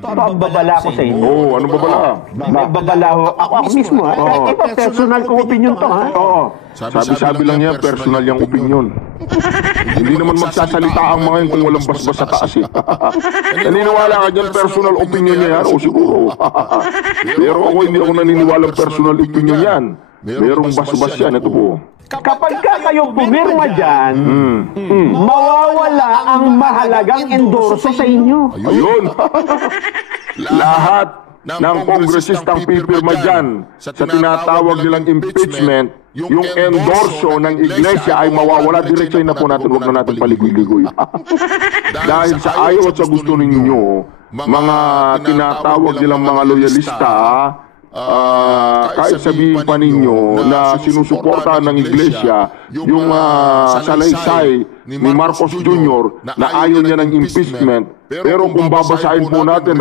Ito ang babala ko sa inyo. Oo, ano babala? Babala ho. Ako mismo, ha? Ito, personal kong opinion to, ha? Oo. Sabi-sabi lang yan, personal yung opinion. Hindi naman magsasalita ang mga yun kung walang basbas sa taas eh. Naniniwala ka dyan, personal opinion niya yan? O siguro. Pero ako, hindi ako naniniwala personal opinion yan. Merong basbas yan, ito po. Kapag kayo pumirma dyan, mawawala ang mahalagang endorso sa inyo. Ayun. Lahat ng kongresistang pipirma dyan sa tinatawag nilang impeachment, yung endorso ng iglesia ay mawawala. Diretsahin na po natin, huwag na natin paligoy-ligoy. Dahil sa ayaw at sa gusto ninyo, mga tinatawag nilang mga loyalista, kahit sabihin pa ninyo na sinusuportahan ng iglesia yung salaysay ni Marcos Jr. na ayaw niya ng impeachment, pero kung babasahin po natin